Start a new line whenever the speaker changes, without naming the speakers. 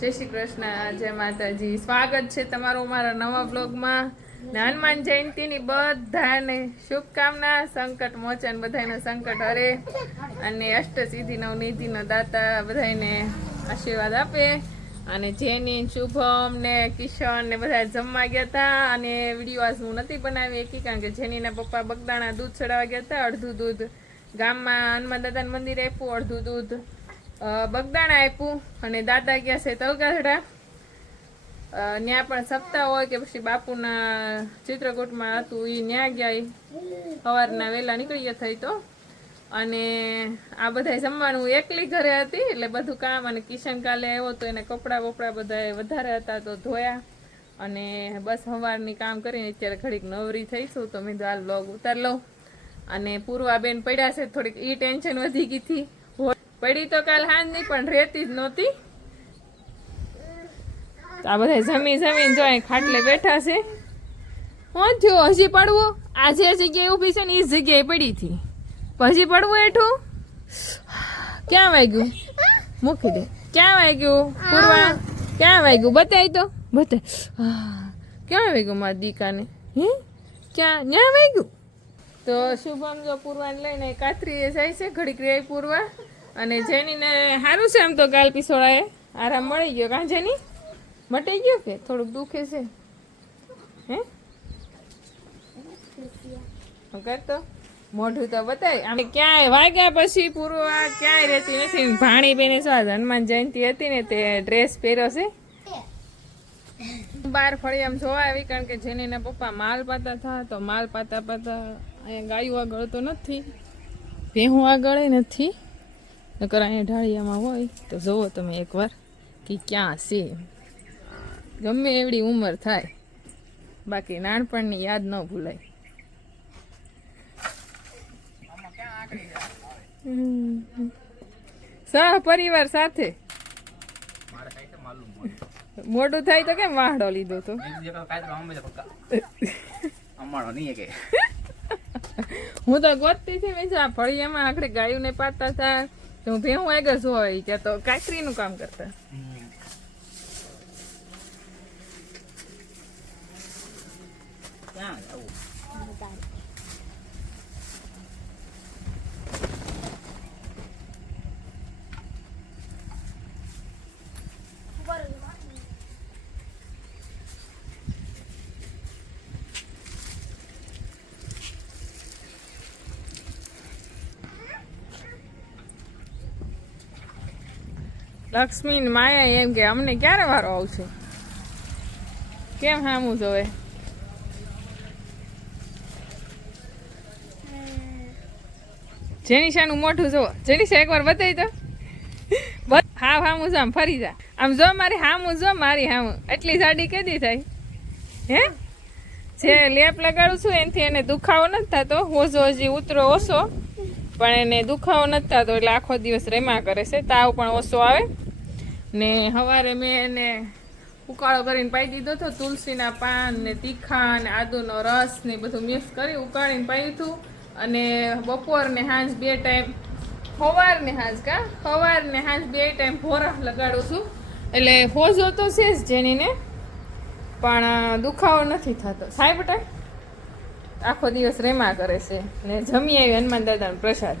જય શ્રી કૃષ્ણ, જય માતાજી. સ્વાગત છે તમારું મારા નવા બ્લોગમાં હનુમાન જયંતીની બધાને શુભકામના, સંકટ મોચન બધાને સંકટ હરે. અને અષ્ટ સિદ્ધિ નવનિધિનો દાતા બધાને આશીર્વાદ આપે. અને જેની શુભમ ને કિશન ને બધા જમવા ગયા હતા અને વીડિયો આજ હું નથી બનાવી એકી, કારણ કે જેનીના પપ્પા બગદાણા દૂધ ચડાવવા ગયા હતા. અડધું દૂધ ગામમાં હનુમાન દાદાનું મંદિર આપ્યું, અડધું દૂધ. બગદાણા આપ્યું અને દાદા ગયા છે તલગાસડા ત્યાં પણ સપ્તાહ હોય કે પછી બાપુના ચિત્રકૂટમાં હતું એ ન્યા ગયા. સવારના વહેલા નીકળી ગયા થઈ તો. અને આ બધા જમવાનું એકલી ઘરે હતી, એટલે બધું કામ અને કિશન કાલે આવ્યો તો એને કપડાં બપડા બધા વધારે હતા તો ધોયા. અને બસ સવારની કામ કરીને અત્યારે ઘડીક નવરી થઈશું તો મેં હાલ લોગ ઉતાર લઉં. અને પૂર્વાબેન પડ્યા છે, થોડીક એ ટેન્શન વધી ગઈ હતી. પડી તો કાલ હાંજ નહીં પણ રહેતી જ નહોતી. આ બધા જમી જમીને જો ખાટલે બેઠા છે. હું થયું હજી પડવું? આ જે જગ્યાએ ઊભી છે ને એ જગ્યાએ પડી હતી. હજી પડવું એઠું ક્યાં વાગ્યું? મૂકી દે. ક્યાં વાગ્યું? પૂર્વા? ક્યાં વાગ્યું? બતાય તો. બતાય. ક્યાં વાગ્યું મારા દીકાને? હે? ક્યાં? ક્યાં વાગ્યું? તો શુભમ જો પૂર્વાને લઈને કાતરીએ જાય છે, ઘડીક રે પૂર્વા. અને જેનીને સારું છે આમ તો ગાલ પિસોળાએ આરામ મળી ગયો. કાં જેની? મટી ગયો કે? થોડુંક દુખે છે. હે? કરતો? મોઢું તો બતાય. આમ ક્યાંય વાગ્યા પછી પૂરું આ ક્યાંય રહેતી નથી. ભાણી બેને શું હનુમાન જયંતિ હતી ને તે ડ્રેસ પહેર્યો છે? બાર ફળી આમ જોવા આવી કારણ કે જેની એના પપ્પા માલ પાતા થા તો માલ પાતા પાતા અહીંયા ગાયું આગળ તો નથી. ભેહું આગળ નથી. નકર અહીંયા ઢાળિયામાં હોય તો જુઓ તમે એકવાર કે ક્યાં છે. ગમે એવડી ઉંમર થાય બાકી નાનપણની યાદ ન ભૂલાય. સહ પરિવાર સાથે. મોટું થાય તો કેમ વાહડો લીધો તો? હું તો ગોતતી છે મેં ફળિયામાં આખરે ગાયું ને પાતા હતા. તો હું ભેહું આગળ હોય ત્યાં તો કાકરીનું કામ કરતા.
ક્યાં જવું
લક્ષ્મી માયા એમ કે અમને ક્યારે વારો આવશે? કેમ હામું જોવે? જેનિશાનું મોઢું જુઓ. જેનિશા એકવાર બતાવી બસ હા હામું જો, આમ ફરી જા. આમ જો મારી હામું, જો મારી હામું. એટલી જાડી કેદી થાય? હે? જે લેપ લગાડું છું એનાથી એને દુખાવો નથી થતો. ઓછો હજી ઉતરો ઓછો. પણ એને દુખાવો નથી થતો એટલે આખો દિવસ રેમા કરે છે. તાવ પણ ઓછો આવે. ને સવારે મેં એને ઉકાળો કરીને પાઈ દીધો હતો તુલસીના પાન ને તીખા ને આદુનો રસ ને બધું મિક્સ કરી ઉકાળીને પાયું હતું. અને બપોર ને સાંજ બે ટાઈમ સવાર ને સાંજ કા? સવાર ને સાંજ બે ટાઈમ ભોરા લગાડું છું. એટલે હોજો તો છે જ જેનીને, પણ દુખાવો નથી થતો. બટા આખો દિવસ રેમા કરે છે. ને જમી આવી હનુમાન દાદાનો પ્રસાદ.